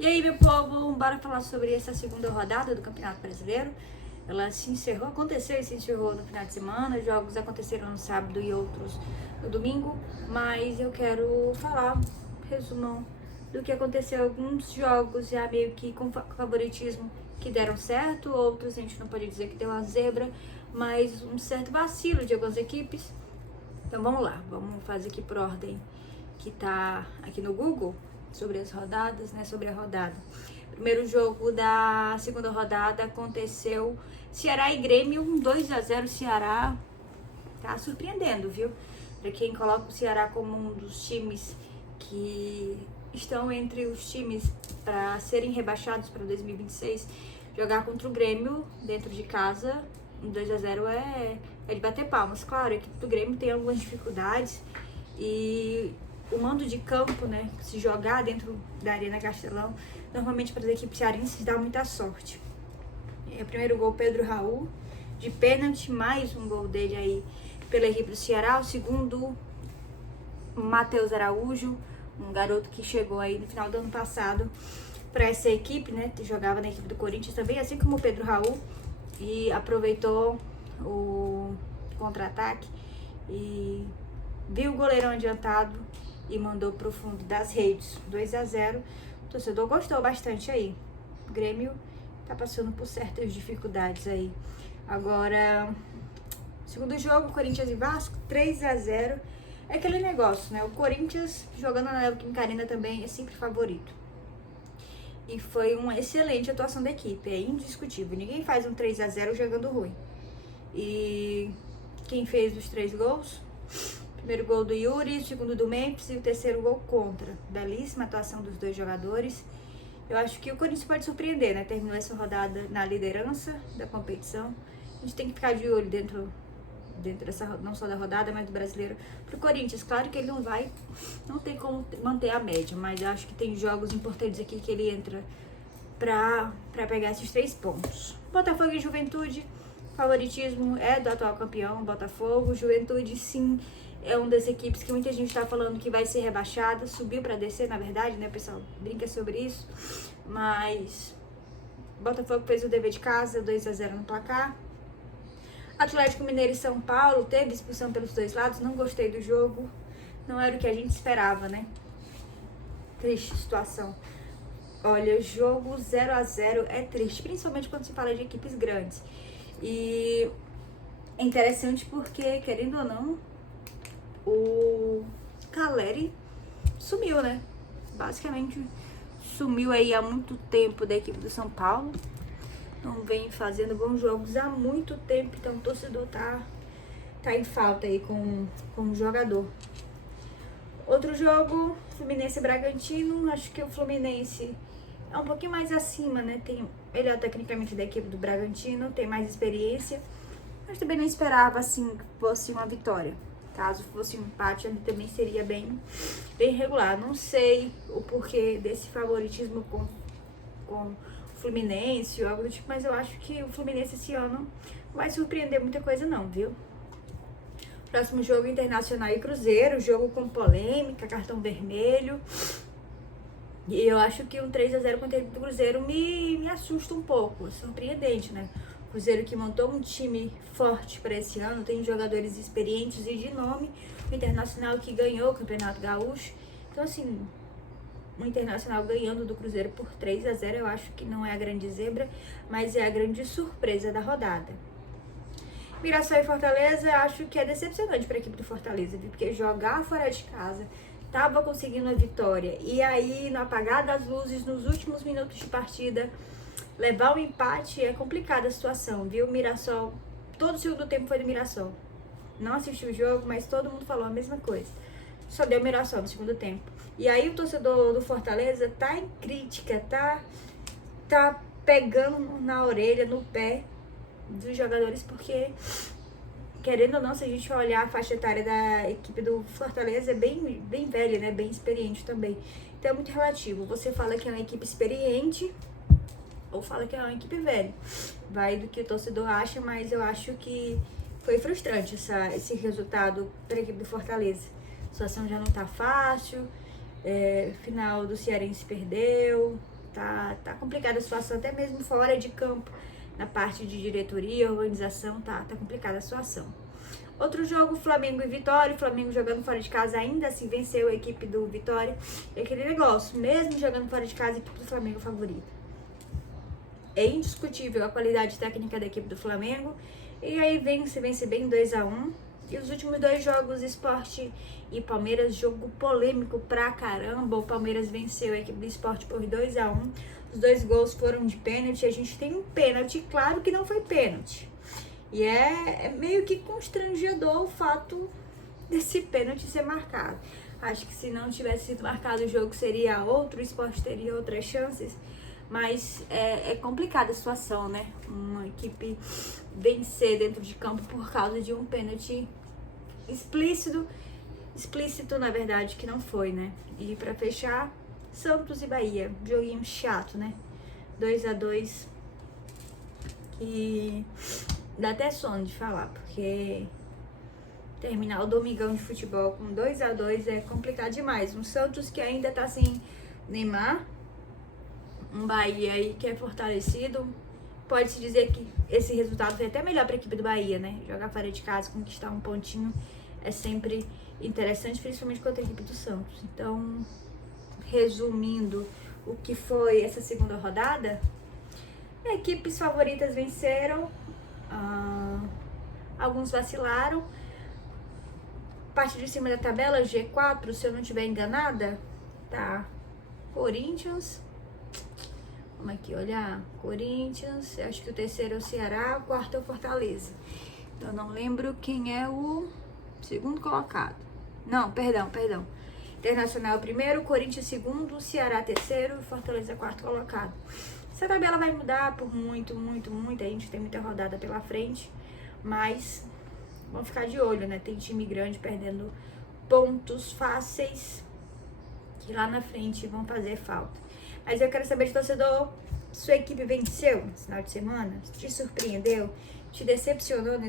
E aí, meu povo, bora falar sobre essa segunda rodada do Campeonato Brasileiro. Ela se encerrou, aconteceu e se encerrou no final de semana. Os jogos aconteceram no sábado e outros no domingo. Mas eu quero falar, resumão, do que aconteceu. Alguns jogos já meio que com favoritismo que deram certo, outros a gente não pode dizer que deu uma zebra, mas um certo vacilo de algumas equipes. Então vamos lá, vamos fazer aqui por ordem que tá aqui no Google, sobre as rodadas, né, sobre a rodada. Primeiro jogo da segunda rodada aconteceu Ceará e Grêmio, 2-0 Ceará, tá surpreendendo, viu? Para quem coloca o Ceará como um dos times que estão entre os times para serem rebaixados para 2026, jogar contra o Grêmio dentro de casa, 2-0 é de bater palmas. Claro, a equipe do Grêmio tem algumas dificuldades e o mando de campo, né, se jogar dentro da Arena Castelão, normalmente para as equipes cearenses dá muita sorte. O primeiro gol, Pedro Raul, de pênalti, mais um gol dele aí pela equipe do Ceará. O segundo, Matheus Araújo, um garoto que chegou aí no final do ano passado para essa equipe, né, que jogava na equipe do Corinthians também, assim como o Pedro Raul, e aproveitou o contra-ataque e viu o goleirão adiantado e mandou pro fundo das redes, 2-0. O torcedor gostou bastante aí. O Grêmio tá passando por certas dificuldades aí. Agora, segundo jogo, Corinthians e Vasco, 3-0. É aquele negócio, né? O Corinthians jogando na Neoquímica Arena também é sempre favorito. E foi uma excelente atuação da equipe, é indiscutível. Ninguém faz um 3-0 jogando ruim. E quem fez os 3 gols? Primeiro gol do Yuri, o segundo do Memphis e o terceiro gol contra. Belíssima atuação dos dois jogadores. Eu acho que o Corinthians pode surpreender, né? Terminou essa rodada na liderança da competição. A gente tem que ficar de olho dentro dessa, não só da rodada, mas do brasileiro. Pro Corinthians, claro que ele não tem como manter a média, mas eu acho que tem jogos importantes aqui que ele entra pra pegar esses 3 pontos. Botafogo e Juventude, favoritismo é do atual campeão, Botafogo. Juventude, sim, é uma das equipes que muita gente tá falando que vai ser rebaixada, subiu para descer, na verdade, né, pessoal? Brinca sobre isso, mas Botafogo fez o dever de casa, 2-0 no placar. Atlético Mineiro e São Paulo, teve expulsão pelos dois lados, não gostei do jogo, não era o que a gente esperava, né? Triste situação. Olha, jogo 0-0 é triste, principalmente quando se fala de equipes grandes. E é interessante porque, querendo ou não, o Caleri sumiu, né? Basicamente sumiu aí há muito tempo da equipe do São Paulo. Não vem fazendo bons jogos há muito tempo, então o torcedor tá em falta aí com o jogador. Outro jogo, Fluminense e Bragantino. Acho que o Fluminense é um pouquinho mais acima, né? Tem melhor tecnicamente da equipe do Bragantino, tem mais experiência. Mas também não esperava, assim, que fosse uma vitória. Caso fosse um empate, ele também seria bem regular. Não sei o porquê desse favoritismo com o Fluminense ou algo do tipo, mas eu acho que o Fluminense esse ano não vai surpreender muita coisa não, viu? Próximo jogo, Internacional e Cruzeiro, jogo com polêmica, cartão vermelho. E eu acho que um 3-0 contra o Cruzeiro me assusta um pouco, surpreendente, né? Cruzeiro que montou um time forte para esse ano, tem jogadores experientes e de nome. O Internacional que ganhou o Campeonato Gaúcho. Então, assim, o Internacional ganhando do Cruzeiro por 3-0, eu acho que não é a grande zebra, mas é a grande surpresa da rodada. Mirassol e Fortaleza, acho que é decepcionante para a equipe do Fortaleza, viu? Porque jogar fora de casa, tava conseguindo a vitória, e aí, no apagar das luzes, nos últimos minutos de partida, levar o empate é complicada a situação, viu? Mirassol, todo o segundo tempo foi do Mirassol. Não assisti o jogo, mas todo mundo falou a mesma coisa. Só deu Mirassol no segundo tempo. E aí o torcedor do Fortaleza tá em crítica, tá pegando na orelha, no pé dos jogadores, porque, querendo ou não, se a gente olhar a faixa etária da equipe do Fortaleza, é bem velha, né? Bem experiente também. Então é muito relativo. Você fala que é uma equipe experiente ou fala que é uma equipe velha. Vai do que o torcedor acha, mas eu acho que foi frustrante esse resultado para a equipe do Fortaleza. A situação já não tá fácil, final do Cearense perdeu, Tá complicada a situação, até mesmo fora de campo, na parte de diretoria, organização, tá complicada a situação. Outro jogo, Flamengo e Vitória. O Flamengo jogando fora de casa ainda assim venceu a equipe do Vitória. E aquele negócio, mesmo jogando fora de casa, a equipe do Flamengo é favorita. É indiscutível a qualidade técnica da equipe do Flamengo. E aí vence bem 2-1. E os últimos 2 jogos, Sport e Palmeiras, jogo polêmico pra caramba. O Palmeiras venceu a equipe do Sport por 2-1. Os 2 gols foram de pênalti. A gente tem um pênalti, claro que não foi pênalti. E é meio que constrangedor o fato desse pênalti ser marcado. Acho que se não tivesse sido marcado o jogo seria outro, o Sport teria outras chances. Mas é complicada a situação, né? Uma equipe vencer dentro de campo por causa de um pênalti explícito na verdade, que não foi, né? E pra fechar, Santos e Bahia. Joguinho chato, né? 2-2. E dá até sono de falar, porque terminar o domingão de futebol com 2-2 é complicado demais. Um Santos que ainda tá sem Neymar, um Bahia aí que é fortalecido. Pode-se dizer que esse resultado foi até melhor para a equipe do Bahia, né? Jogar fora de casa, conquistar um pontinho é sempre interessante, principalmente contra a equipe do Santos. Então, resumindo o que foi essa segunda rodada, equipes favoritas venceram, alguns vacilaram. Parte de cima da tabela, G4, se eu não estiver enganada, tá Corinthians. Vamos aqui olhar. Corinthians, acho que o terceiro é o Ceará, o quarto é o Fortaleza. Eu não lembro quem é o segundo colocado. Não, perdão. Internacional primeiro, Corinthians segundo, Ceará terceiro e Fortaleza quarto colocado. Essa tabela vai mudar por muito. A gente tem muita rodada pela frente, mas vamos ficar de olho, né? Tem time grande perdendo pontos fáceis que lá na frente vão fazer falta. Mas eu quero saber de torcedor, sua equipe venceu no final de semana? Te surpreendeu? Te decepcionou nesse